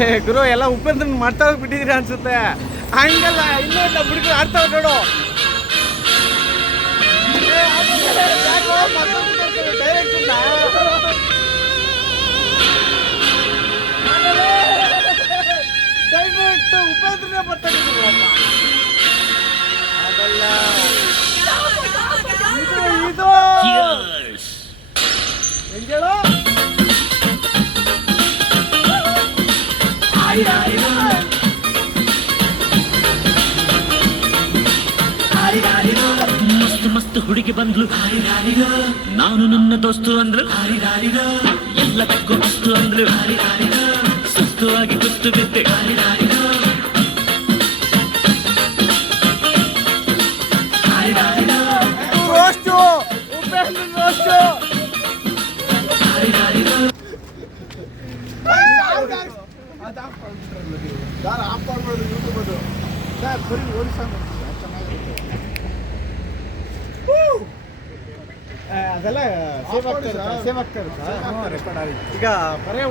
ಗುರು ಎಲ್ಲ ಉಪೇಂದ್ರ ಮಾಡ್ತಾ ಬಿಟ್ಟಿದ್ದೀರಿ ಅನ್ಸುತ್ತೆ. ಹಂಗಲ್ಲ, ಇನ್ನೂ ಇಲ್ಲ ಹುಡುಗರು ಆಡ್ತಾವ ನೋಡು. ದಯವಿಟ್ಟು ಉಪೇಂದ್ರನೇ ಬರ್ತಾ ಇದ್ದೀರಪ್ಪ. ಅದಲ್ಲ ಇದು ಹೆಂಗೇಳು ಮಸ್ತ್ ಮಸ್ತ್ ಹುಡುಗಿ ಬಂದ್ಲು, ನಾನು ನನ್ನ ದೋಸ್ತು ಅಂದ್ರು, ಎಲ್ಲದಕ್ಕೂ ಮಸ್ತು ಅಂದ್ರು, ಸುಸ್ತು ಆಗಿ ಕುಸ್ತು ಬಿದ್ದೆ. Roast Upendra roast. ಅದೆಲ್ಲ ಸೇವ್ ಆಗ್ತಾ ಇರುತ್ತೆ. ಈಗ ಬರೇ